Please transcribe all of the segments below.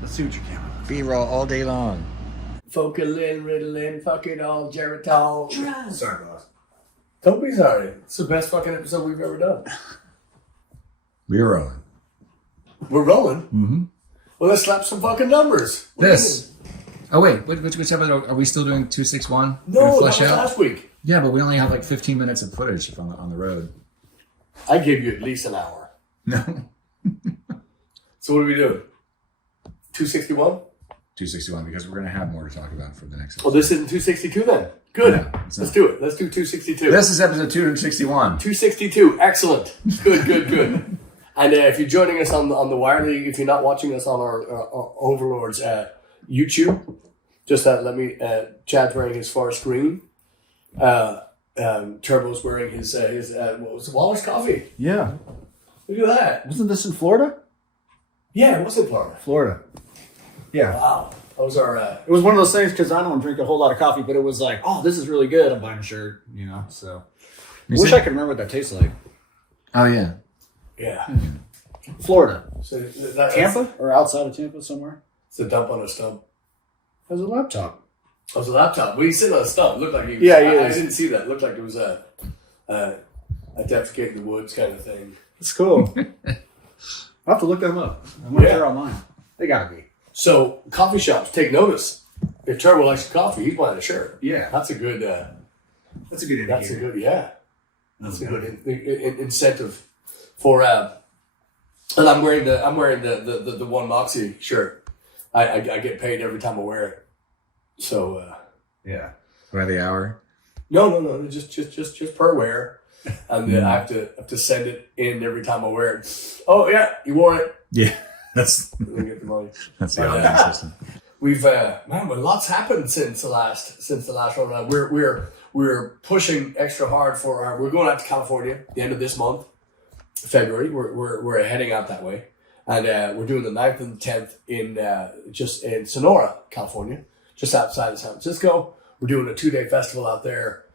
Let's see what you can. B-roll all day long. Focalin, Ritalin, fuck it all, Geritol. Sorry, boss. Don't be sorry. It's the best fucking episode we've ever done. We're rolling. We're rolling? Mm-hmm. Well, let's slap some fucking numbers. This. Oh, wait. Which episode? Are we still doing 261? No, that was last week. Yeah, but we only have like 15 minutes of footage on the road. I gave you at least an hour. No. So what are we doing? 261? 261, because we're going to have more to talk about for the next episode. Well, this isn't 262 then. Good. No, Let's do it. Let's do 262. This is episode 261. 262. Excellent. Good. And if you're joining us on the Wirely, if you're not watching us on our Overlords YouTube, just let me. Chad's wearing his forest green. Turbo's wearing his what was it, Waller's coffee. Yeah. Look at that. Wasn't this in Florida? Yeah, it was in Florida. Florida. Yeah. Wow. That was our. It was one of those things because I don't drink a whole lot of coffee, but it was like, oh, this is really good. I'm buying a shirt, so. Wish I could remember what that tastes like. Oh, yeah. Yeah. Florida. So Tampa? Or outside of Tampa somewhere? It's a dump on a stump. There's a laptop. It was a laptop. Well, you sit on a stump. It looked like he was, Yeah, I didn't see that. It looked like it was a defecate in the woods kind of thing. It's cool. I'll have to look them up. I'm not sure online. They gotta be. So, coffee shops, take notice. If Turbo likes coffee, he's buying a shirt. Yeah. That's a good. That's a good indicator. That's a good. Yeah. That's a good incentive for. And I'm wearing the One Moxie shirt. I get paid every time I wear it. So. Yeah. By the hour? No. Just per wear, and then I have to send it in every time I wear it. Oh yeah, you wore it. Yeah. That's Get the money. the automatic system. We've lots happened since the last run. We're pushing extra hard for we're going out to California the end of this month, February. We're heading out that way, and we're doing the 9th and 10th in Sonora, California, just outside of San Francisco. We're doing a 2-day festival out there.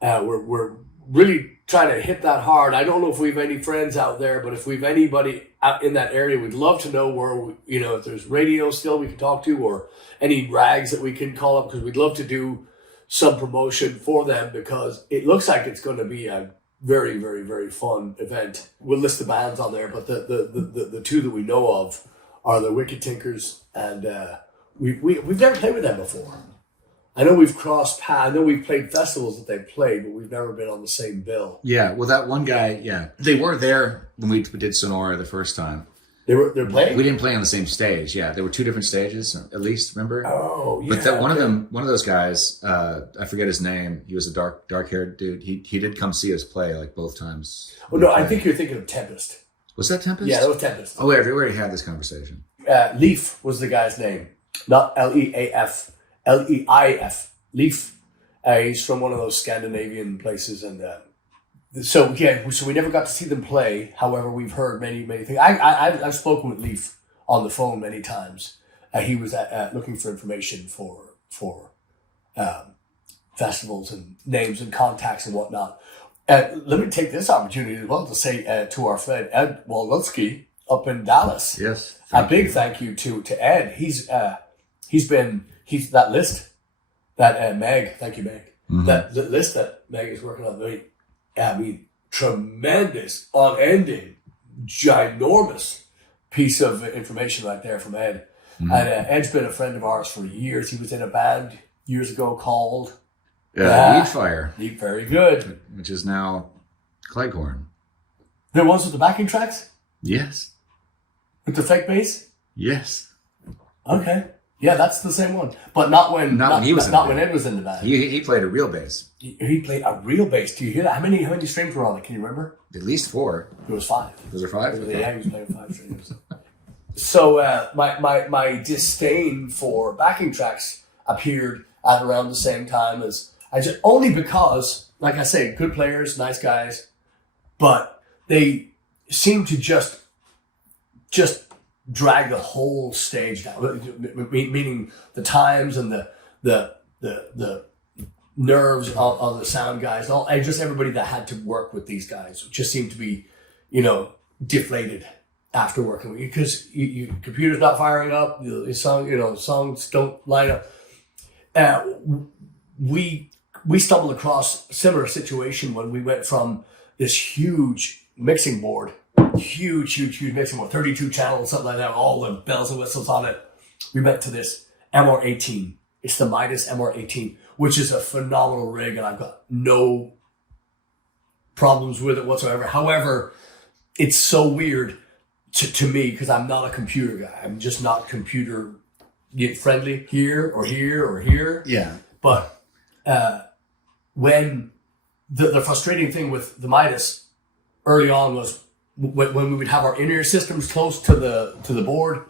We're really trying to hit that hard. I don't know if we've any friends out there, but if we've anybody out in that area, we'd love to know where, if there's radio still we can talk to, or any rags that we can call up, because we'd love to do some promotion for them, because it looks like it's going to be a very, very, very fun event. We'll list the bands on there, but the two that we know of are the Wicked Tinkers, and we've never played with them before. I know we've crossed paths. I know we've played festivals that they've played, but we've never been on the same bill. Yeah, well, that one guy, yeah. They were there when we did Sonora the first time. They're playing? We didn't play on the same stage, yeah. There were 2 different stages, at least, remember? Oh, yeah. But that one of those guys, I forget his name. He was a dark-haired dude. He did come see us play, like, both times. Oh, no, I think you're thinking of Tempest. Was that Tempest? Yeah, that was Tempest. Oh, wait, we already had this conversation. Leaf was the guy's name. Not L-E-A-F. L-E-I-F. Leaf. He's from one of those Scandinavian places, and so we never got to see them play. However, we've heard many things. I've spoken with Leaf on the phone many times. He was looking for information for festivals and names and contacts and whatnot. Let me take this opportunity as well to say to our friend Ed Walnutsky up in Dallas. Yes. A big thank you to Ed. He's that list. That Meg, thank you, Meg. Mm-hmm. That the list that Meg is working on, I mean, tremendous, unending, ginormous piece of information right there from Ed. Mm-hmm. And Ed's been a friend of ours for years. He was in a band years ago called Weed Fire. Very good. Which is now Cleghorn. The ones with the backing tracks? Yes. With the fake bass? Yes. Okay. Yeah, that's the same one, but not when he was when Ed was in the band. He played a real bass. He played a real bass. Do you hear that? How many strings were on it? Can you remember? At least 4. It was 5. Was there 5? Okay. Yeah, he was playing 5 strings. So my disdain for backing tracks appeared at around the same time as only because, like I say, good players, nice guys, but they seem to just drag the whole stage down, meaning the times and the nerves of the sound guys, and just everybody that had to work with these guys just seemed to be, deflated. after working with you because your computer's not firing up. Your songs don't line up. We stumbled across a similar situation when we went from this huge mixing board, huge mixing board, 32 channels, something like that, all the bells and whistles on it. We went to this MR18. It's the Midas MR18, which is a phenomenal rig, and I've got no problems with it whatsoever. However, it's so weird to me because I'm not a computer guy. I'm just not computer friendly here or here or here. Yeah. But when the frustrating thing with the Midas early on was when we would have our in-ear systems close to the board,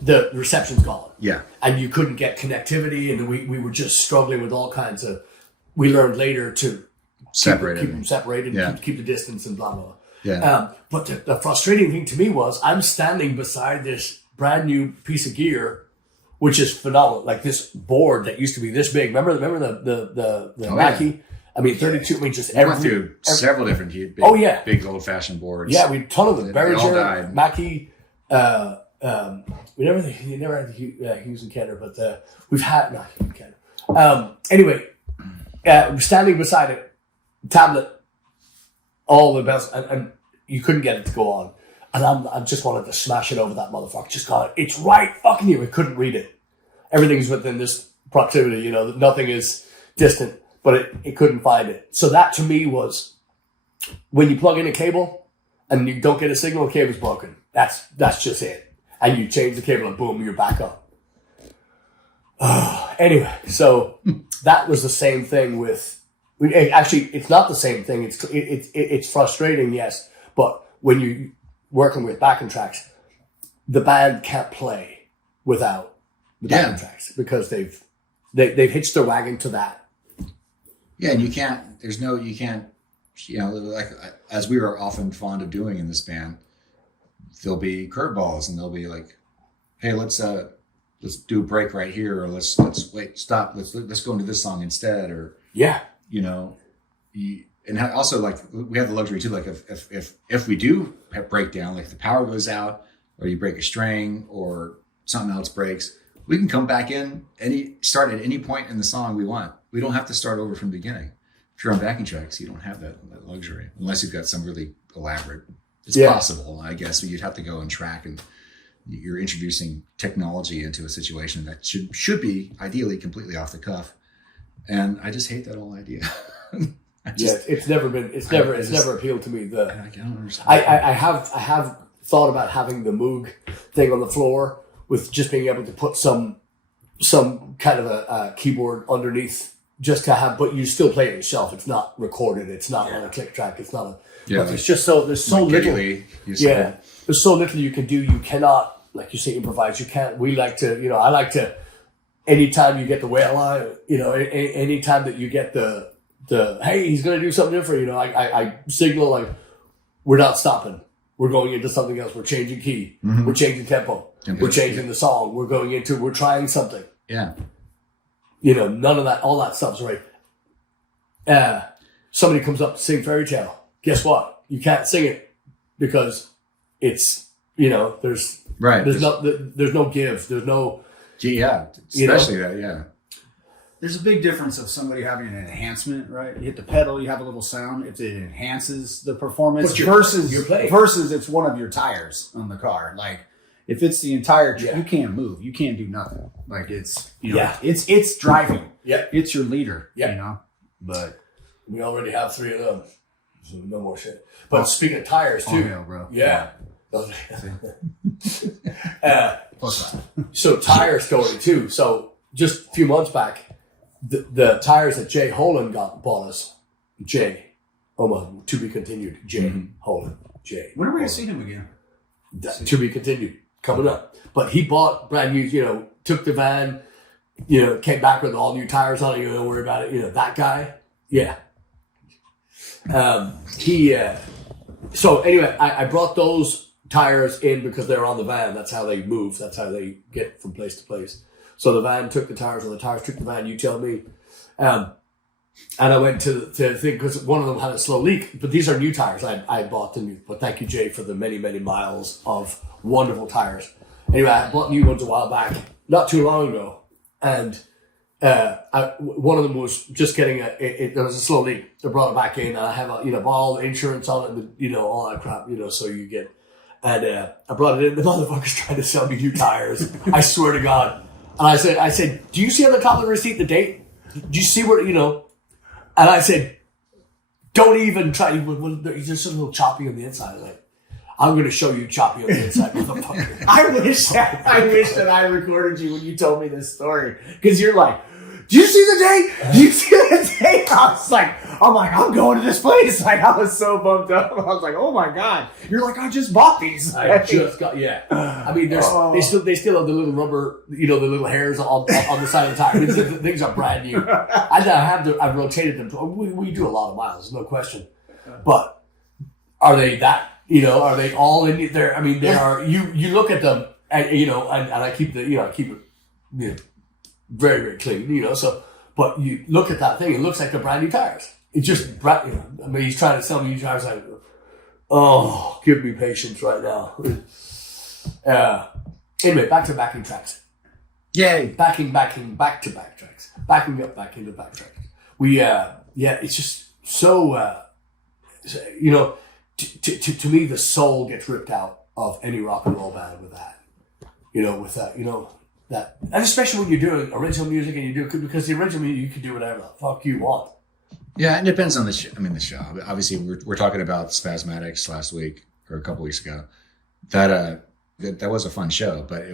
the reception's gone. Yeah. And you couldn't get connectivity, and we were just struggling with all kinds of. We learned later to keep them separated, keep the distance, and blah blah blah. Yeah. But the frustrating thing to me was I'm standing beside this brand new piece of gear, which is phenomenal. Like this board that used to be this big. Remember the Mackie? Yeah. I mean, 32. I mean, just went through several different big, big old fashioned boards. Yeah, we had a ton of them. They all Behringer, died. Mackie. We never had the Hughes and Kenner, but we've had not Hughes and Kenner. Anyway, standing beside it, tablet, all the bells, and you couldn't get it to go on. And I just wanted to smash it over that motherfucker. Just got it. It's right fucking here. I couldn't read it. Everything's within this proximity. Nothing is distant, but it couldn't find it. So that to me was when you plug in a cable and you don't get a signal, the cable's broken. That's just it. And you change the cable and boom, you're back up. Anyway, so that was the same thing with. Actually, it's not the same thing. It's frustrating, yes, but when you're working with backing tracks, the band can't play without the backing tracks because they've hitched their wagon to that. Yeah, and you can't. Like as we were often fond of doing in this band, there'll be curveballs, and they'll be like, "Hey, let's do a break right here, or let's wait, stop, let's go into this song instead," or and also like we have the luxury too, like if we do have breakdown, like if the power goes out, or you break a string, or something else breaks, we can come back in start at any point in the song we want. We don't have to start over from the beginning. If you're on backing tracks, you don't have that luxury unless you've got some really elaborate. It's possible, I guess, but you'd have to go and track, and you're introducing technology into a situation that should be ideally completely off the cuff. And I just hate that whole idea. It's never appealed to me. I don't understand. I have thought about having the Moog thing on the floor with just being able to put some kind of a keyboard underneath just to have, but you still play it yourself. It's not recorded. It's not on a click track. It's not but there's so little. There's so little you can do. You cannot, like you say, improvise. You can't. We like to, I like to. Anytime you get the whale line, anytime that you get the hey, he's gonna do something different. I signal like we're not stopping. We're going into something else. We're changing key. Mm-hmm. We're changing tempo. We're changing the song. We're trying something. Yeah. None of that. All that stuff's right. Somebody comes up to sing Fairy Tale. Guess what? You can't sing it because it's there's no give. There's no especially that. There's a big difference of somebody having an enhancement, right? You hit the pedal, you have a little sound. If it enhances the performance versus it's one of your tires on the car. Like if it's the entire, you can't move, you can't do nothing. Like it's it's driving. Yeah, it's your leader. Yeah, But we already have 3 of them, so no more shit. But speaking of tires too, bro. Yeah. So tire story too. So just a few months back, the tires that Jay Holland bought us, to be continued, Jay Holland, Jay. When are we going to see him again? To be continued, coming up. But he bought brand new, took the van, came back with all new tires on it, don't worry about it, that guy. Yeah. So anyway, I brought those tires in because they're on the van. That's how they move. That's how they get from place to place. So the van took the tires, or the tires took the van. You tell me. And I went to the thing because one of them had a slow leak. But these are new tires. I bought the new. But thank you, Jay, for the many, many miles of wonderful tires. Anyway, I bought new ones a while back, not too long ago, and one of them was just getting there was a slow leak. They brought it back in, and I have all the insurance on it, and all that crap, so you get. And I brought it in. The motherfucker's trying to sell me new tires. I swear to God. And I said, do you see on the top of the receipt the date? Do you see where And I said, don't even try. There's just a little choppy on the inside. Like, I'm going to show you choppy on the inside, motherfucker. I wish that I recorded you when you told me this story. Because you're like, do you see the date? Do you see the date? I'm like, I'm going to this place. Like, I was so bummed up. I was like, oh my God. You're like, I just bought these. I just got, yeah. I mean, they still have the little rubber, the little hairs on the side of the tire. The things are brand new. I've rotated them. We do a lot of miles, no question. But are they that? Are they all in there? I mean, they are. You look at them, and and I keep it, very, very clean. So, but you look at that thing, it looks like they're brand new tires. It's just, I mean, he's trying to sell me new tires. Like, oh, give me patience right now. Anyway, back to backing tracks. Yay! Back to back tracks. Backing up back into back tracks. It's just so, to me, the soul gets ripped out of any rock and roll band with that. That, and especially when you're doing original music and you do, because the original music, you can do whatever the fuck you want. Yeah, it depends on the show. Obviously, we're talking about Spasmatics last week or a couple weeks ago. That was a fun show, but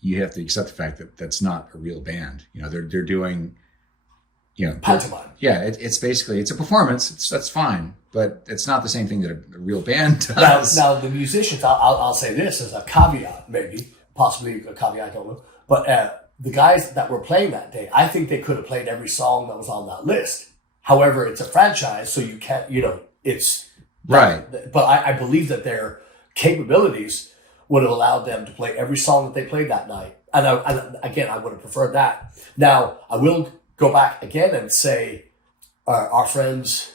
you have to accept the fact that that's not a real band. They're doing, pantomime. Yeah, it's basically a performance. That's fine, but it's not the same thing that a real band does. Now the musicians, I'll say this as a caveat, maybe possibly a caveat, I don't know. But the guys that were playing that day, I think they could have played every song that was on that list. However, it's a franchise, so you can't, it's... Right. But I believe that their capabilities would have allowed them to play every song that they played that night. And again, I would have preferred that. Now, I will go back again and say our friends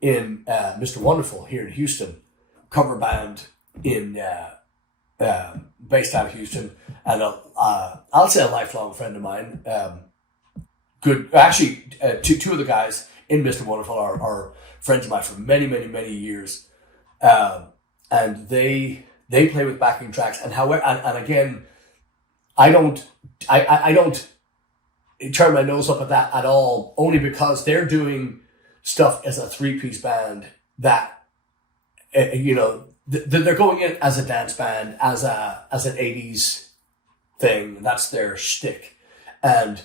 in Mr. Wonderful here in Houston, cover band based out of Houston, and I'll say a lifelong friend of mine. Two of the guys in Mr. Wonderful are friends of mine for many, many, many years, and they play with backing tracks. And again, I don't turn my nose up at that at all, only because they're doing stuff as a 3-piece band that they're going in as a dance band, as an 80s thing. That's their shtick. And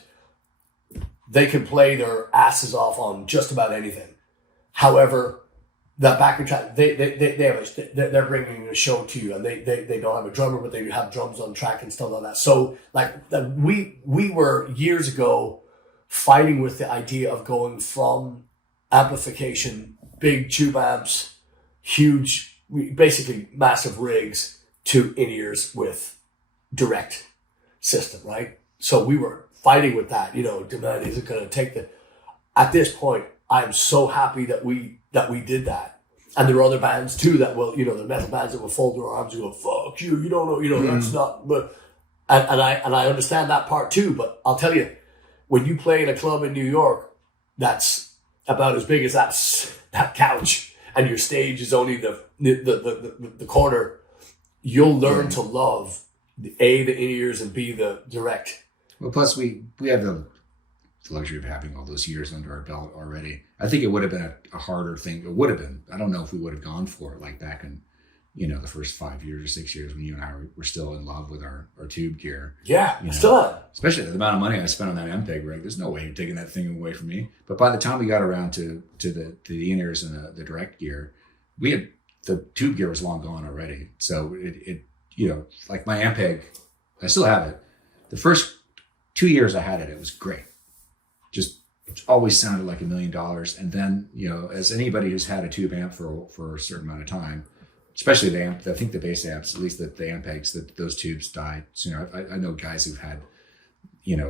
they can play their asses off on just about anything. However, that backing track, they're bringing a show to you, and they don't have a drummer, but they have drums on track and stuff like that. So, we were years ago fighting with the idea of going from amplification, big tube amps, huge, basically massive rigs, to in-ears with direct system, right? So we were fighting with that, demand isn't going to take the... At this point, I'm so happy that we did that. And there are other bands too that will, the metal bands that will fold their arms and go, fuck you, you don't know, that's not... But and I understand that part too, but I'll tell you, when you play in a club in New York, that's about as big as that couch, and your stage is only the corner, you'll learn to love the in-ears and B, the direct. Well, plus we have the luxury of having all those years under our belt already. I think it would have been a harder thing. It would have been. I don't know if we would have gone for it like back in, the first 5 years or 6 years when you and I were still in love with our tube gear. Yeah, still on. Especially the amount of money I spent on that MPEG rig. There's no way you're taking that thing away from me. But by the time we got around to the in-ears and the direct gear, the tube gear was long gone already. So it like my MPEG, I still have it. The first 2 years I had it, it was great. Just always sounded like $1 million. And then, as anybody who's had a tube amp for a certain amount of time, especially the amp, I think the bass amps, at least the amp pegs, those tubes died sooner. I know guys who've had,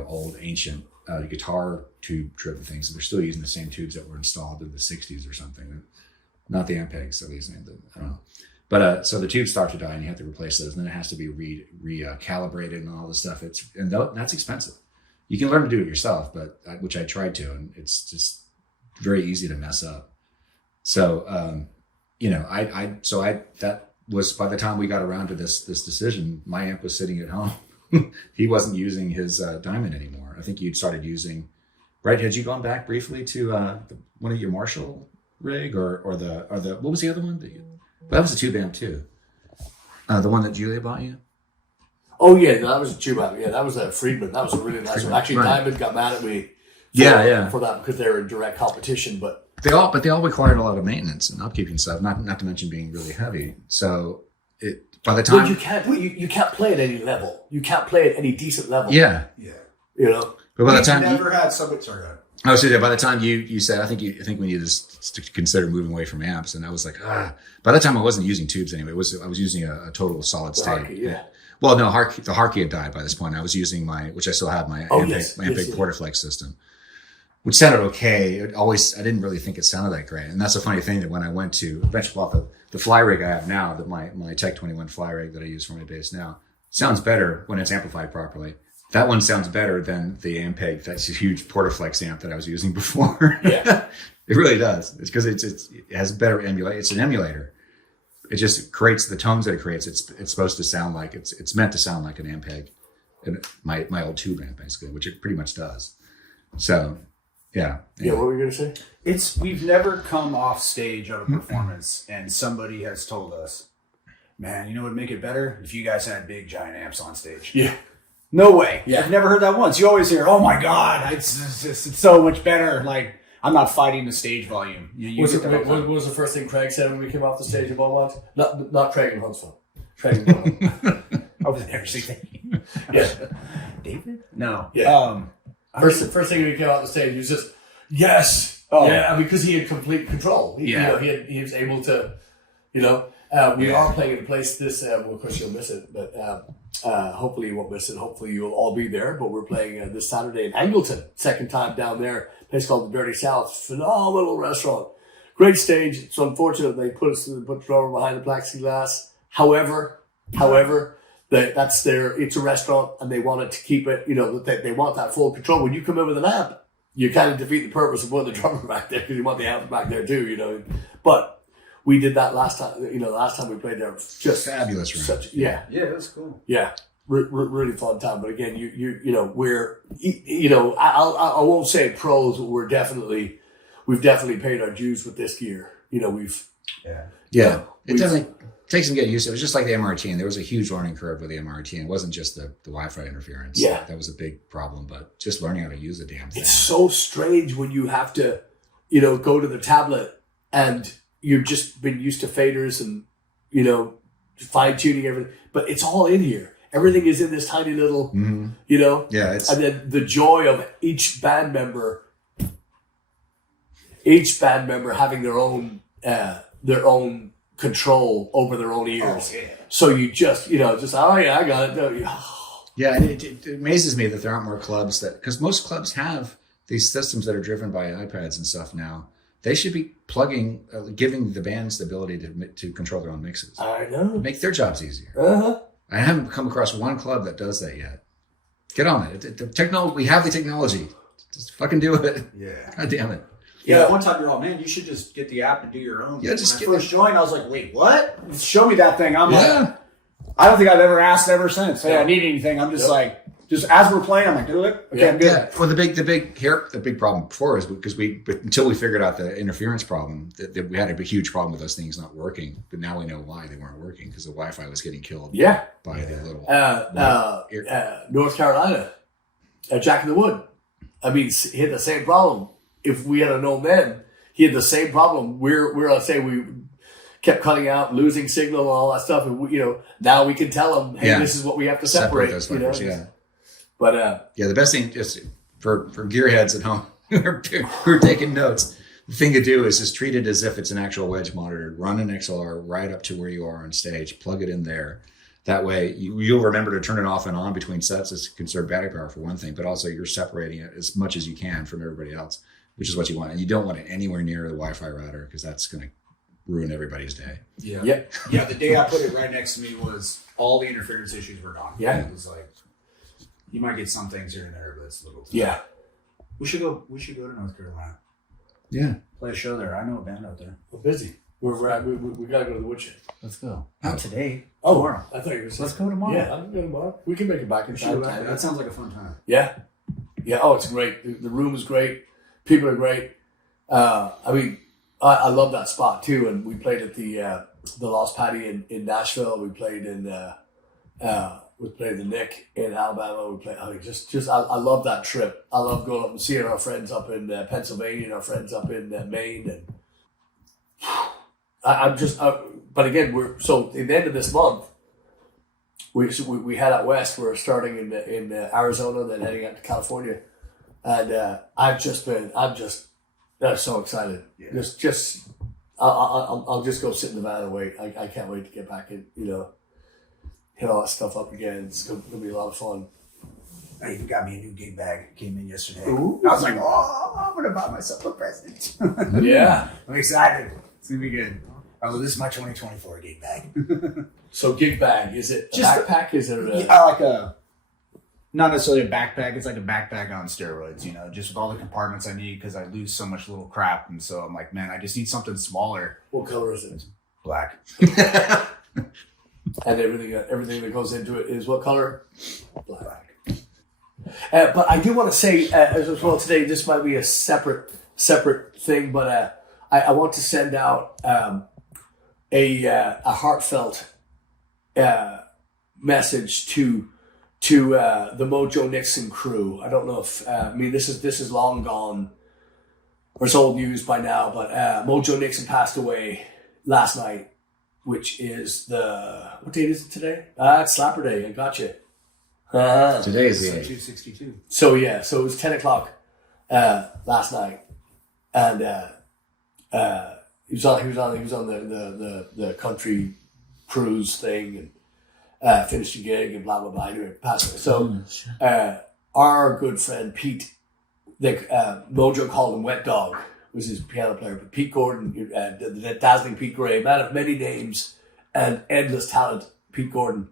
old ancient guitar tube driven things. They're still using the same tubes that were installed in the 60s or something. Not the amp pegs, at least. I don't know. But so the tubes start to die and you have to replace those. And then it has to be recalibrated and all this stuff. That's expensive. You can learn to do it yourself, which I tried to, and it's just very easy to mess up. So, that was by the time we got around to this decision, my amp was sitting at home. He wasn't using his Diamond anymore. I think you'd started using, right? Had you gone back briefly to one of your Marshall rig or the what was the other one? That was a tube amp too. The one that Julia bought you. Oh yeah, that was a tube amp. Yeah, that was a Friedman. That was a really nice one. Actually, right. Diamond got mad at me. For that because they were in direct competition, but they all required a lot of maintenance and upkeep and stuff. Not to mention being really heavy. So by the time you can't play at any level. You can't play at any decent level. Yeah. You know. But by the time never had somebody. Sorry. I was by the time you said I think we need to consider moving away from amps, and I was like By the time I wasn't using tubes anyway. I was using a total solid state. Harkey, yeah. Well, no, the Harkey had died by this point. I was using which I still have, my Ampeg Portaflex system, which sounded okay. I didn't really think it sounded that great. And that's a funny thing that when I went to eventually bought the fly rig I have now, that my Tech 21 fly rig that I use for my bass now, sounds better when it's amplified properly. That one sounds better than the Ampeg. That's a huge Portaflex amp that I was using before. Yeah, it really does. It's because it has better emulate. It's an emulator. It just creates the tones that it creates. It's supposed to sound like it's meant to sound like an Ampeg, and my old tube amp basically, which it pretty much does. So, yeah. Yeah. What were you gonna say? We've never come off stage of a performance and somebody has told us, "Man, you know what would make it better if you guys had big giant amps on stage." Yeah. No way. Yeah. I've never heard that once. You always hear, "Oh my God, it's so much better." Like, I'm not fighting the stage volume. What was the first thing Craig said when we came off the stage at Beaumont? Not Craig and Huntsville. Craig and Beaumont. I was there singing. Yeah. David? No. Yeah. First thing we came off the stage, he was just, yes. Oh. Yeah, because he had complete control. He was able to, we are playing in a place well, of course you'll miss it, but hopefully you won't miss it. Hopefully you'll all be there. But we're playing this Saturday in Angleton, second time down there. A place called the Dirty South. Phenomenal restaurant. Great stage. It's unfortunate they put the drummer behind the plexiglass. However, it's a restaurant and they wanted to keep it, they want that full control. When you come in with an amp, you kind of defeat the purpose of putting the drummer back there because you want the amp back there too, But we did that last time, last time we played there. Just fabulous room. Yeah, that's cool. Yeah. Really fun time. But again, we're, I won't say pros, but we've definitely paid our dues with this gear. It definitely takes some getting used to. It was just like the MRT, and there was a huge learning curve with the MRT, and it wasn't just the Wi-Fi interference. Yeah. That was a big problem, but just learning how to use the damn thing. It's so strange when you have to, go to the tablet and you've just been used to faders and, fine tuning everything, but it's all in here. Everything is in this tiny little, Yeah. And then the joy of each band member having their own control over their own ears. Oh, yeah. So you just, oh yeah, I got it. Don't you? Yeah, and it amazes me that there aren't more clubs because most clubs have these systems that are driven by iPads and stuff now. They should be giving the bands the ability to control their own mixes. I know. Make their jobs easier. Uh-huh. I haven't come across one club that does that yet. Get on it. We have the technology. Just fucking do it. Yeah. God damn it. Yeah. One time you're all, man, you should just get the app and do your own. Yeah, when I first joined, I was like, wait, what? Show me that thing. I'm like, I don't think I've ever asked ever since. Hey, I need anything. I'm just like, just as we're playing, I'm like, do it. Okay, I'm good. Yeah. Well, the big problem before is because until we figured out the interference problem, that we had a huge problem with those things not working. But now we know why they weren't working because the Wi-Fi was getting killed. Yeah. By the little North Carolina, Jack in the Wood. I mean, he had the same problem. If we had known then, he had the same problem. I'd say we kept cutting out, losing signal, and all that stuff. And now we can tell him, hey, this is what we have to separate those fuckers, yeah. But the best thing is for gearheads at home who are taking notes. The thing to do is just treat it as if it's an actual wedge monitor. Run an XLR right up to where you are on stage. Plug it in there. That way you'll remember to turn it off and on between sets as conserve battery power for one thing, but also you're separating it as much as you can from everybody else, which is what you want. And you don't want it anywhere near the Wi-Fi router because that's going to ruin everybody's day. Yeah. Yep. Yeah. The day I put it right next to me was all the interference issues were gone. Yeah. It was like, you might get some things here and there, but it's a little. Yeah. We should go to North Carolina. Yeah. Play a show there. I know a band out there. We're busy. We got to go to the woodshed. Let's go. Not today. Oh, Tomorrow. I thought you were saying. Let's go tomorrow. Yeah, I'm going tomorrow. We can make it back in time. That sounds like a fun time. Yeah. Yeah. Oh, it's great. The room is great. People are great. I mean, I love that spot too. And we played at the Lost Patty in Nashville. We played in the Nick in Alabama. We played. I mean, I love that trip. I love going up and seeing our friends up in Pennsylvania and our friends up in Maine. And but again, so at the end of this month, we head out west. We're starting in Arizona, then heading out to California, and I'm so excited. Yeah. I'll just go sit in the van and wait. I can't wait to get back in. Hit all that stuff up again. It's gonna be a lot of fun. I even got me a new gig bag. Came in yesterday. Ooh. I was like, I'm gonna buy myself a present. Yeah. I'm excited. It's gonna be good. Oh, this is my 2024 gig bag. So gig bag, is it Just a backpack? Is it a... I like not necessarily a backpack. It's like a backpack on steroids, just with all the compartments I need because I lose so much little crap. And so I'm like, man, I just need something smaller. What color is it? Black. And everything that goes into it is what color? Black. But I do want to say as well today, this might be a separate thing, but I want to send out a heartfelt message to the Mojo Nixon crew. I don't know if this is long gone or it's old news by now, but Mojo Nixon passed away last night, which is what date is it today? It's Slapper Day. I got you. Today is the 262. So it was 10 o'clock last night, and he was on the country cruise thing and finished a gig and blah blah blah. Anyway, passed away. So our good friend Pete, Mojo called him Wet Dog, was his piano player, but Pete Gordon, the dazzling Pete Gray, man of many names and endless talent, Pete Gordon.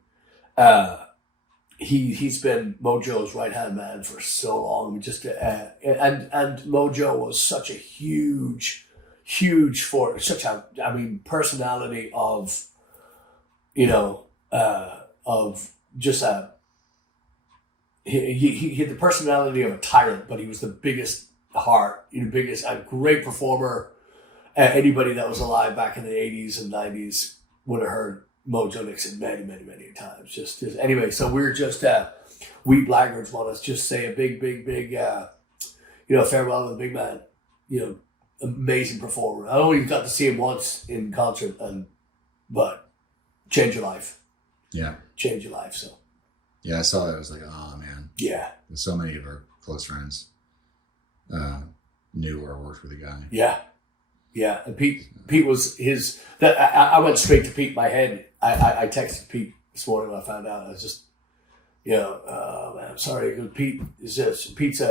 He's been Mojo's right hand man for so long. We just and Mojo was such a huge personality of he had the personality of a tyrant, but he was the biggest heart, a great performer. Anybody that was alive back in the 80s and 90s would have heard Mojo Nixon many times. Just anyway, so we're just we Blaggards want to just say a big farewell to the big man. Amazing performer. I only got to see him once in concert, but change your life. Yeah. Change your life. So. Yeah, I saw that. I was like, oh man. Yeah. So many of our close friends knew or worked with the guy. Yeah. Yeah. And Pete was his. I went straight to Pete in my head. I texted Pete this morning when I found out. I was just, man, I'm sorry. Pete is just Pete's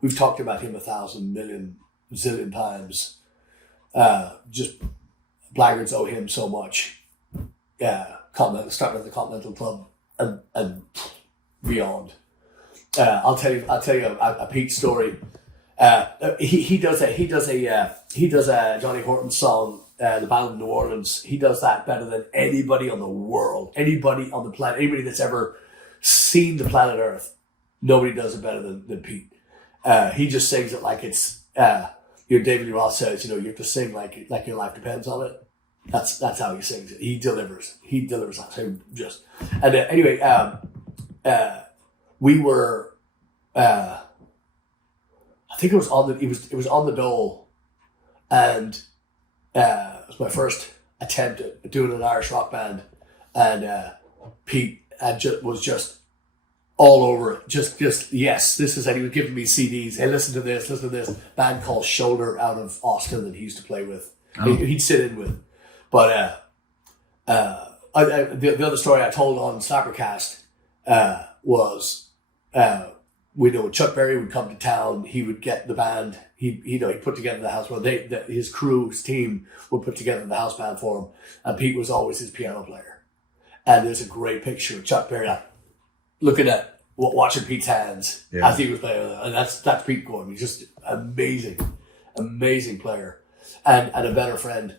we've talked about him 1,000 million zillion times. Just Blaggards owe him so much. Yeah, starting at the Continental Club and beyond. I'll tell you a Pete story. He does a Johnny Horton song, The Battle of New Orleans. He does that better than anybody on the world, anybody on the planet, anybody that's ever seen the planet Earth. Nobody does it better than Pete. He just sings it like it's David Lee Roth says, you have to sing like your life depends on it. That's how he sings it. He delivers that. So just anyway, we were. I think it was on the Dole, and it was my first attempt at doing an Irish rock band, and Pete was just all over it. Just yes, this is. And he was giving me CDs. Hey, listen to this band called Shoulder out of Austin that he used to play with. Oh. He'd sit in with, but the other story I told on SlapperCast was we know when Chuck Berry would come to town, he would get the band. He put together the house. Well, his crew, his team would put together the house band for him, and Pete was always his piano player. And there's a great picture of Chuck Berry looking at watching Pete's hands as he was playing, and that's Pete Gordon. He's just amazing player, and a better friend.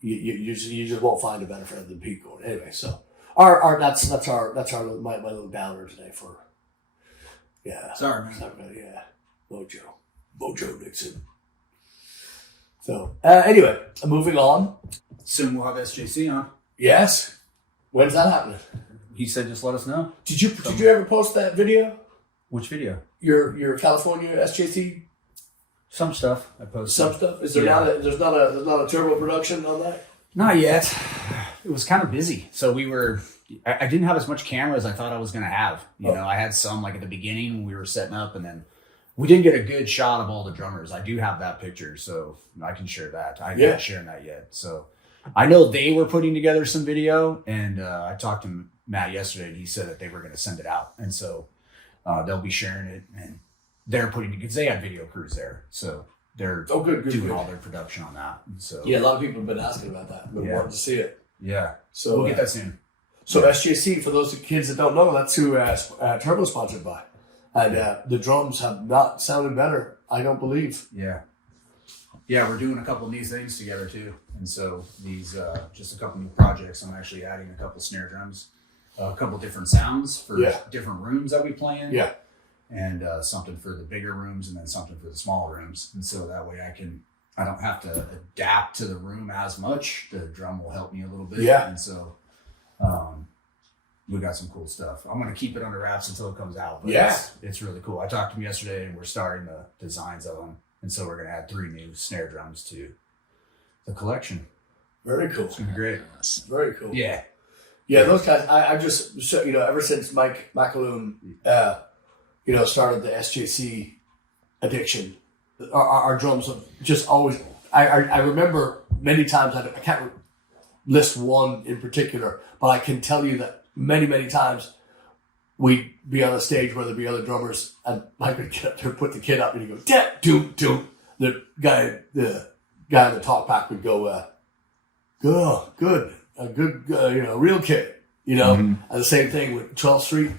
You just won't find a better friend than Pete Gordon. Anyway, so that's my little downer today for. Yeah. Sorry, man. Yeah. Mojo Nixon. So, anyway, moving on. Soon we'll have SJC on. Yes. When's that happening? He said just let us know. Did you ever post that video? Which video? Your California SJC? Some stuff I posted. Some stuff? Is there there's not a turbo production on that? Not yet. It was kind of busy. So I didn't have as much camera as I thought I was going to have. You know, I had some like at the beginning when we were setting up, and then we didn't get a good shot of all the drummers. I do have that picture, so I can share that. I'm not sharing that yet. So I know they were putting together some video, and I talked to Matt yesterday, and he said that they were going to send it out. And so they'll be sharing it, and they're because they had video crews there. So they're doing all their production on that. And so a lot of people have been asking about that. Been wanting to see it. Yeah. So we'll get that soon. So SJC, for those kids that don't know, that's who Turbo sponsored by. And the drums have not sounded better, I don't believe. Yeah. Yeah, we're doing a couple of new things together too. And so these, just a couple new projects. I'm actually adding a couple snare drums, a couple different sounds for different rooms that we play in. Yeah. And something for the bigger rooms and then something for the smaller rooms. And so that way I don't have to adapt to the room as much. The drum will help me a little bit. Yeah. And so we got some cool stuff. I'm going to keep it under wraps until it comes out. But it's really cool. I talked to him yesterday, and we're starting the designs of them. And so we're going to add 3 new snare drums to the collection. Very cool. It's going to be great. Very cool. Yeah. Yeah, those guys, I just, ever since Mike McAloon, started the SJC addiction, our drums have just always, I remember many times, I can't list one in particular, but I can tell you that many times we'd be on a stage where there'd be other drummers, and Mike would get up there, put the kid up, and he'd go, "Dap, doom, doom." The guy in the talk pack would go, good, a good, real kid, And the same thing with 12th Street,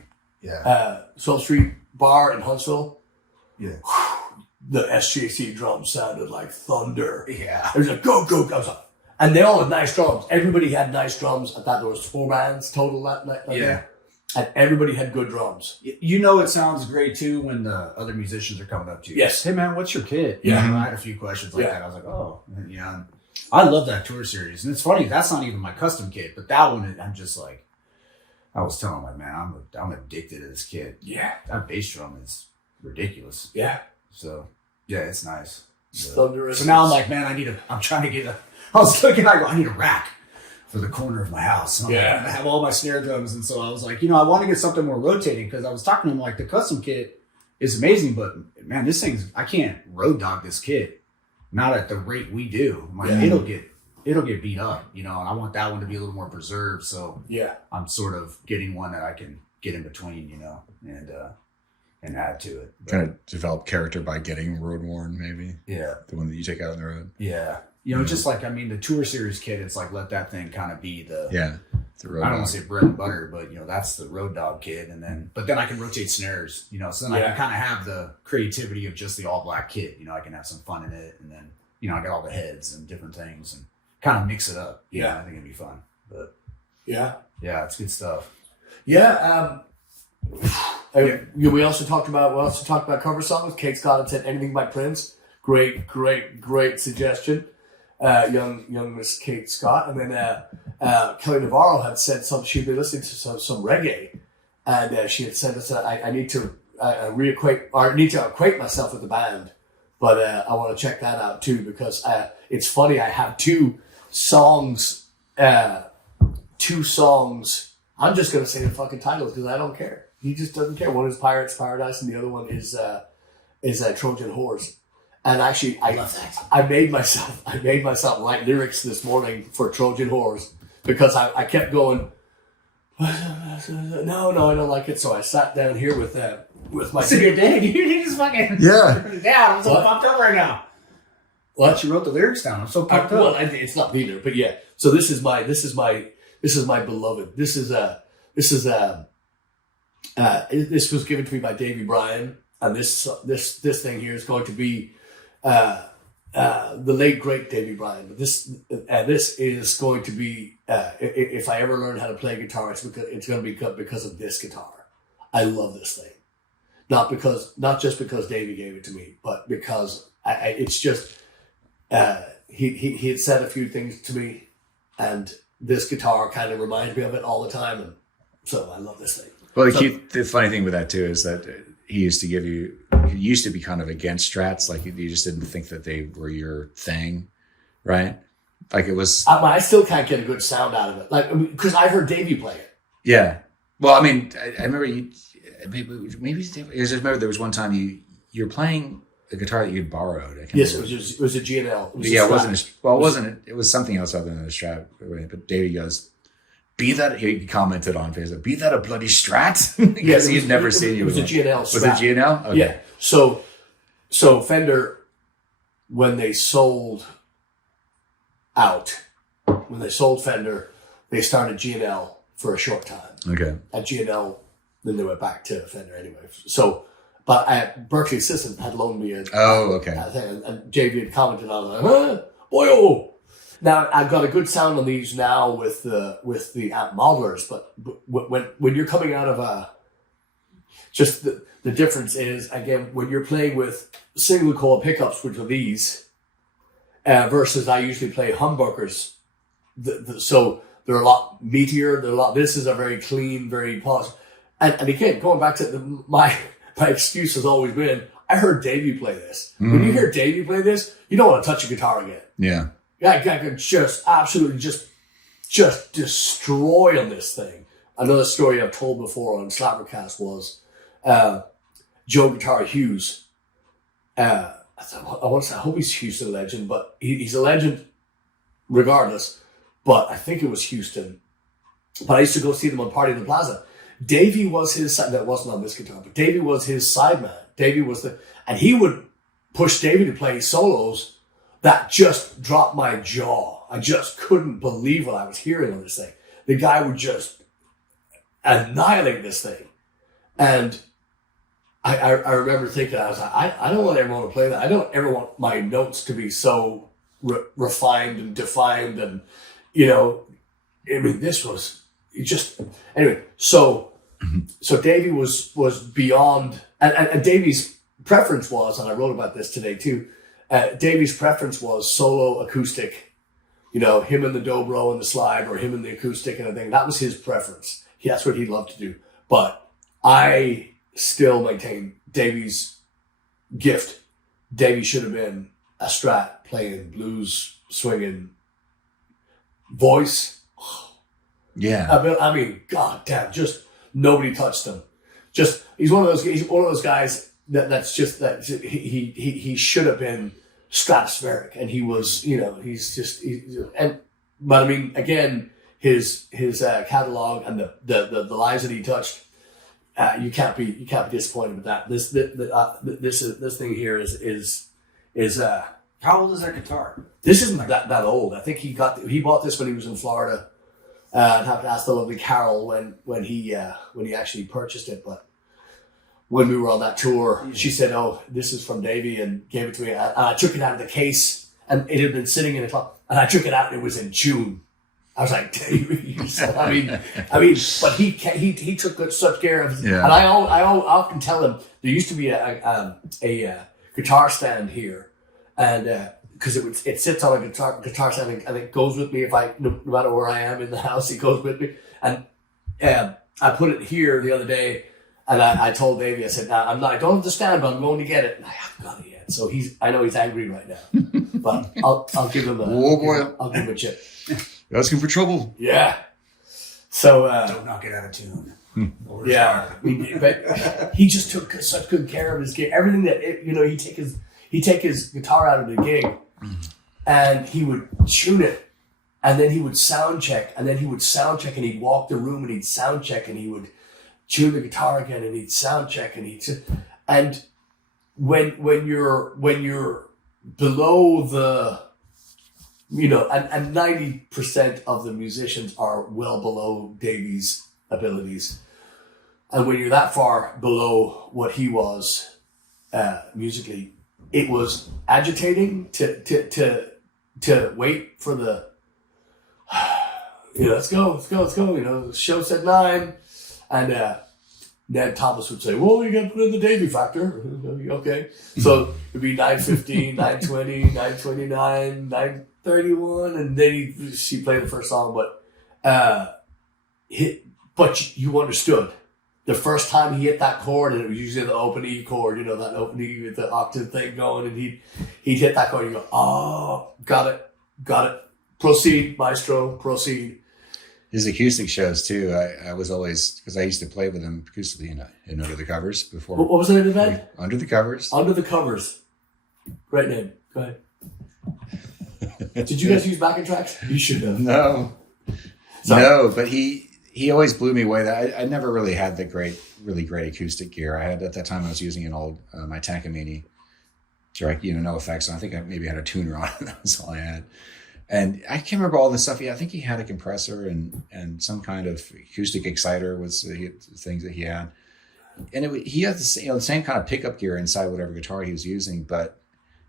12th Street Bar in Huntsville. Yeah. The SJC drums sounded like thunder. Yeah. It was like, go. And they all had nice drums. Everybody had nice drums. I thought there was 4 bands total that night. And everybody had good drums. It sounds great too when the other musicians are coming up to you. Yes. Hey man, what's your kit? Yeah. I had a few questions like that. I was like, oh, yeah. I love that tour series. And it's funny, that's not even my custom kit, but that one, I'm just like, I was telling my man, I'm addicted to this kit. Yeah. That bass drum is ridiculous. Yeah. So, yeah, it's nice. So now I'm like, man, I'm trying to get I was looking, I need a rack for the corner of my house. And I'm like, I have all my snare drums. And so I was like, I want to get something more rotating, because I was talking to him like the custom kit is amazing, but man, I can't road dog this kit. Not at the rate we do. I'm like, it'll get beat up, and I want that one to be a little more preserved. So I'm sort of getting one that I can get in between, and add to it. Trying to develop character by getting road worn, maybe. Yeah. The one that you take out on the road. Yeah. Just like, the tour series kit, it's like, let that thing kind of be the road. I don't want to say bread and butter, but that's the road dog kit. But then I can rotate snares, so then I can kind of have the creativity of just the all black kit. I can have some fun in it, and then, I got all the heads and different things and kind of mix it up. I think it'd be fun. But yeah, it's good stuff. Yeah. We also talked about cover songs. Kate Scott had said Anything by Prince. Great suggestion. Young Miss Kate Scott. And then Kelly Navarro had said she'd been listening to some reggae, and she had said I need to acquaint myself with the band, but I want to check that out too, because it's funny, I have 2 songs. I'm just gonna say the fucking titles because I don't care. He just doesn't care. One is Pirates Paradise, and the other one is Trojan Horse. And actually, I love that. I made myself write lyrics this morning for Trojan Horse, because I kept going, no, I don't like it. So I sat down here with my. So you're dead. You just fucking Yeah. I'm so pumped up right now. What? You wrote the lyrics down. I'm so pumped up. Well, it's not either, but yeah. So this is my beloved. This was given to me by Davee Bryan, and this thing here is going to be the late great Davee Bryan. But this is going to be if I ever learn how to play guitar, it's going to be because of this guitar. I love this thing, not just because Davee gave it to me, but because it's just he had said a few things to me, and this guitar kind of reminds me of it all the time, and so I love this thing. Well, the funny thing with that too is that he used to be kind of against Strats. Like you just didn't think that they were your thing, right? Like it was. I still can't get a good sound out of it, like because I heard Davee play it. Yeah. Well, I mean, I remember you. Maybe I just remember there was one time you were playing a guitar that you'd borrowed. Yes, it was a G&L. It wasn't. It was something else other than a Strat. But Davey goes, "Be that." He commented on Facebook, "Be that a bloody Strat?" Because he had never seen you. It was a G&L. Was it G&L? Okay. Yeah. So Fender, when they sold Fender, they started G&L for a short time. Okay. At G&L, then they went back to Fender anyway. So. But Berkeley Assistant had loaned me a thing, and JV had commented on it. Boyo! Now I've got a good sound on these now with the amp modelers, but when you're coming out of just the difference is again when you're playing with single coil pickups, which are these, versus I usually play humbuckers. So they're a lot meatier. This is a very clean, very polished, and again going back to my excuse has always been, I heard Davee play this. When you hear Davee play this, you don't want to touch a guitar again. Yeah. I could just absolutely just destroy on this thing. Another story I've told before on SlapperCast was Joe Guitar Hughes. I hope he's Houston legend, but he's a legend regardless. But I think it was Houston. But I used to go see them on Party in the Plaza. Davee was his side. That wasn't on this guitar, but Davee was his sideman. Davee was and he would push Davee to play solos that just dropped my jaw. I just couldn't believe what I was hearing on this thing. The guy would just annihilate this thing. And I remember thinking, I was like, I don't want everyone to play that. I don't ever want my notes to be so refined and defined. And, this was just, anyway, so Davee was beyond, and Davee's preference was, and I wrote about this today too, Davee's preference was solo acoustic, him and the dobro and the slide, or him and the acoustic and everything. That was his preference. That's what he loved to do. But I still maintain Davee's gift. Davee should have been a Strat playing blues, swinging voice. Yeah. I mean, god damn, just nobody touched him. Just he's one of those guys that's just that he should have been stratospheric, and he was, but I mean, again, his catalog and the lives that he touched, you can't be disappointed with that. This thing here is how old is that guitar? This isn't that old. I think he bought this when he was in Florida. I'd have to ask the lovely Carol when he actually purchased it, but when we were on that tour, she said, "Oh, this is from Davee," and gave it to me. And I took it out of the case, and it had been sitting in a club. And I took it out, and it was in June. I was like, "Davee," I mean, but he took such care of. Yeah. And I often tell him there used to be a guitar stand here, and because it sits on a guitar stand, and it goes with me no matter where I am in the house, it goes with me. And I put it here the other day. And I told Davee, I said, I don't have the stand, but I'm going to get it. And I haven't got it yet. So I know he's angry right now, but I'll give him I'll give him a chip. You're asking for trouble. Yeah. So, don't knock it out of tune. Yeah. But he just took such good care of his gig. Everything that, he'd take his guitar out of the gig and he would tune it and then he would sound check, and he'd walk the room and he'd sound check, and he would tune the guitar again, and he'd sound check, and when you're below the, and 90% of the musicians are well below Davee's abilities, and when you're that far below what he was musically, it was agitating to wait for the, let's go. The show said 9, and Ned Thomas would say, well, you got to put in the Davee factor. Okay. So it'd be 9:15, 9:20, 9:29, 9:31, and then she played the first song, but you understood. The first time he hit that chord, and it was usually the open E chord, that open E with the octave thing going, and he'd hit that chord, and you go, oh, got it. Proceed, maestro, proceed. His acoustic shows too. I was always, because I used to play with him acoustically in Under the Covers before. What was the name of the band? Under the Covers. Under the Covers. Great name. Go ahead. Did you guys use backing tracks? You should have. No. Sorry. No, but he always blew me away. That I never really had the really great acoustic gear. I had, at that time, I was using an old my Takamine, no effects. I think I maybe had a tuner on it. That was all I had. And I can't remember all the stuff. I think he had a compressor and some kind of acoustic exciter was the things that he had. And he had the same kind of pickup gear inside whatever guitar he was using, but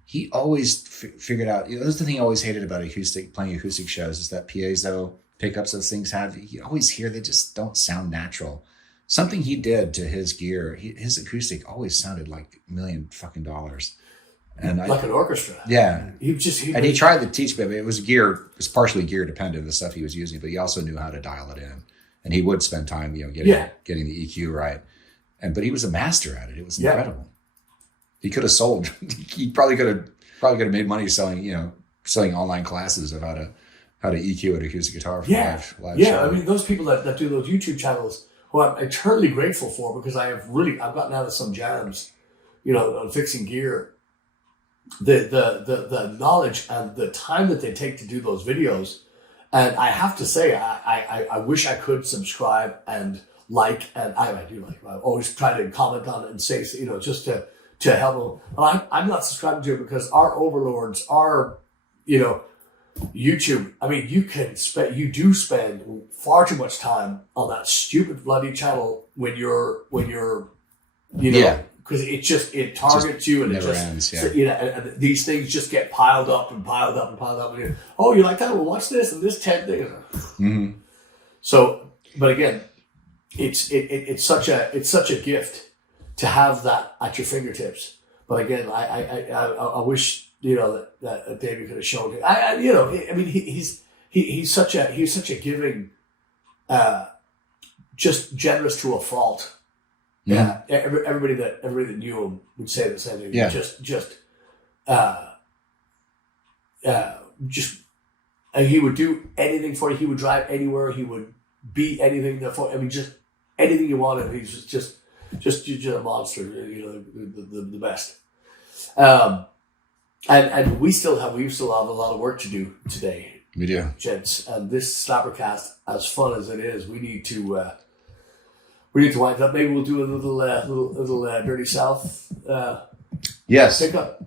he always figured out. That's the thing I always hated about playing acoustic shows is that piezo pickups those things have. You always hear they just don't sound natural. Something he did to his gear, his acoustic always sounded like $1 million fucking. And like an orchestra. Yeah. He tried to teach me. It was partially gear dependent, the stuff he was using, but he also knew how to dial it in. And he would spend time, getting the EQ right. But he was a master at it. It was incredible. He could have sold. He probably could have made money selling online classes of how to EQ an acoustic guitar for live show. I mean, those people that do those YouTube channels, who I'm eternally grateful for, because I've gotten out of some jams, on fixing gear. The knowledge and the time that they take to do those videos, and I have to say, I wish I could subscribe and like, and I do like. I always try to comment on it and say, just to help them. I'm not subscribing to it because our overlords are, YouTube. I mean, you do spend far too much time on that stupid bloody channel when you're because it targets you, and it just ends, and these things just get piled up and piled up and piled up. And you like that? Well, watch this and this 10 things. Mm-hmm. So, but again, it's such a gift to have that at your fingertips. But again, I wish that Davee could have shown it. He's such a giving, just generous to a fault. Yeah, everybody that knew him would say the same thing. Yeah. He would do anything for you. He would drive anywhere. He would be anything for. I mean, just anything you wanted. He's just a monster. The best. And we still have a lot of work to do today. We do, gents. And this SlapperCast, as fun as it is, we need to wind it up. Maybe we'll do a little Dirty South. Yes. Pickup.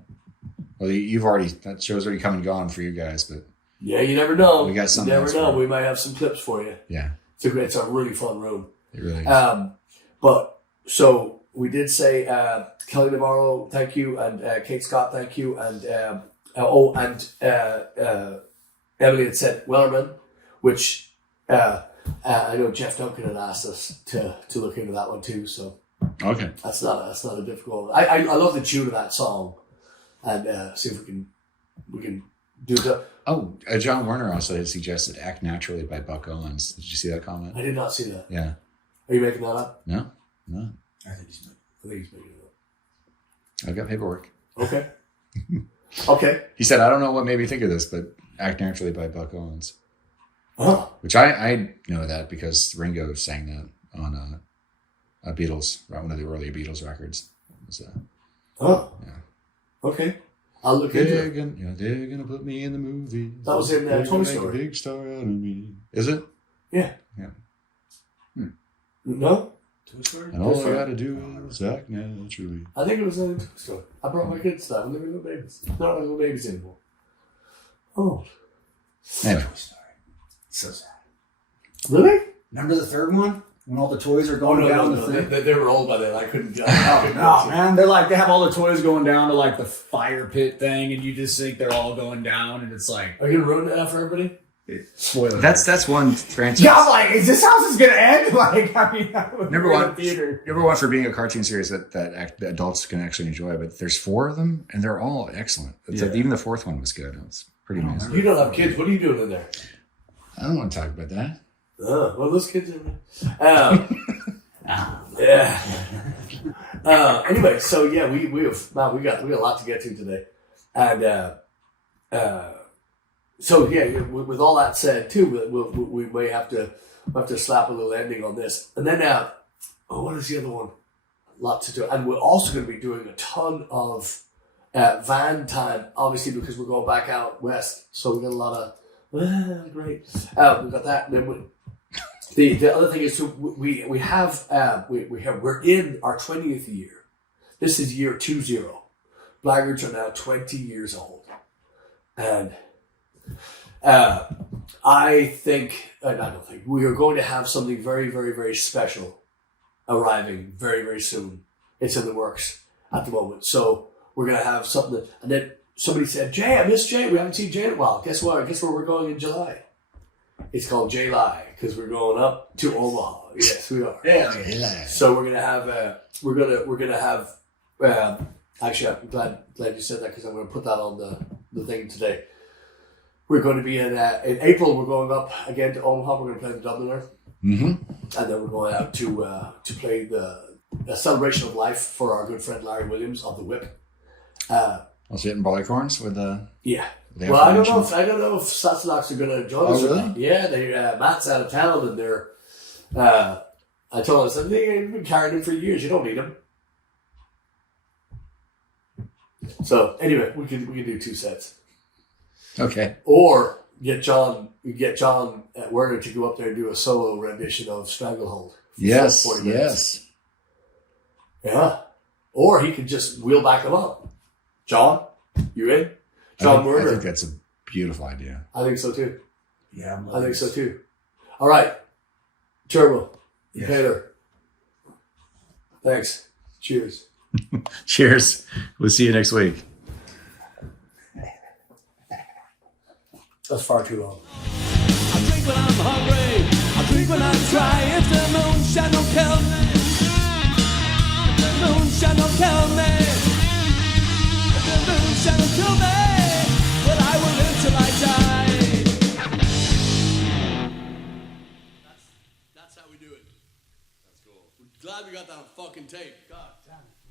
Well, that show's already come and gone for you guys, but yeah, you never know. We got something. You never know. We might have some clips for you. Yeah, it's a really fun room. It really is. But so we did say Kelly Navarro, thank you, and Kate Scott, thank you, and Emily had said Wellerman, which. I know Jeff Duncan had asked us to look into that one too, so okay, that's not a difficult. I love the tune of that song, and see if we can do that. Oh, John Werner also had suggested "Act Naturally" by Buck Owens. Did you see that comment? I did not see that. Yeah. Are you making that up? No. I think he's making it up. I've got paperwork. Okay. Okay. He said, "I don't know what made me think of this, but Act Naturally by Buck Owens." Oh. Which I know that because Ringo sang that on Beatles, one of the early Beatles records. Yeah. Yeah. Okay. I'll look into it. They're gonna put me in the movie. That was in Toy make Story. a big star out of me. Is it? Yeah. No? Toy Story? And all I gotta do is act naturally. I think it was in Toy Story. I brought my kids to that when they were little babies. Not like little babies anymore. Oh. Anyway. Toy Story. So sad. Really? Remember the third one? When all the toys are going down the thing? They were old by then. I couldn't. Oh, no, man. They're like, they have all the toys going down to like the fire pit thing, and you just think they're all going down, and it's like. Are you going to ruin that for everybody? Spoiler. That's one franchise. Yeah, I'm like, is this how this is going to end? Like, I mean, Number one for being a cartoon series that adults can actually enjoy, but there's 4 of them, and they're all excellent. It's like, even the 4th one was good. It's pretty amazing. You don't have kids. What are you doing in there? I don't want to talk about that. Well, those kids are there. Yeah. Anyway, so yeah, we got a lot to get to today, and so yeah. With all that said, too, we may have to slap a little ending on this, and then what is the other one? Lots to do, and we're also going to be doing a ton of van time, obviously because we're going back out west, so we got a lot of great. We got that, and then the other thing is, so we're in our 20th year. This is year 20. Blaggards are now 20 years old, and I don't think we are going to have something very, very, very special arriving very, very soon. It's in the works at the moment, so we're going to have something. And then somebody said, "Jay, I miss Jay. We haven't seen Jay in a while. Guess what? Guess where we're going in July? It's called July because we're going up to Omaha. Yes, we are. Yeah. So we're gonna have we're gonna have. Actually, I'm glad you said that because I'm gonna put that on the thing today. We're going to be in April. We're going up again to Omaha. We're going to play the Dubliner, and then we're going out to play the Celebration of Life for our good friend Larry Williams of the Whip. Also hitting Ballycorns with yeah. Well, I don't know if Stratocasters are going to join us. Really? Or not. Yeah, Matt's out of town, and they're. I told him, I said, they've been carrying him for years. You don't need him. So anyway, we can do 2 sets. Okay. Or get John Werner to go up there and do a solo rendition of Stranglehold. Yes. 40 minutes. Yes. Yeah. Or he could just wheel back him up. John, you in? John Werner. I think that's a beautiful idea. I think so too. Yeah, I think so too. All right. Turbo. Yes. Taylor. Thanks. Cheers. Cheers. We'll see you next week. That's far too long. I drink when I'm hungry. I drink when I'm dry. If the moonshine don't kill me. If the moonshine don't kill me. If the moonshine don't kill me. Well, I will live till I die. That's how we do it. That's cool. We're glad we got that on fucking tape. God damn it.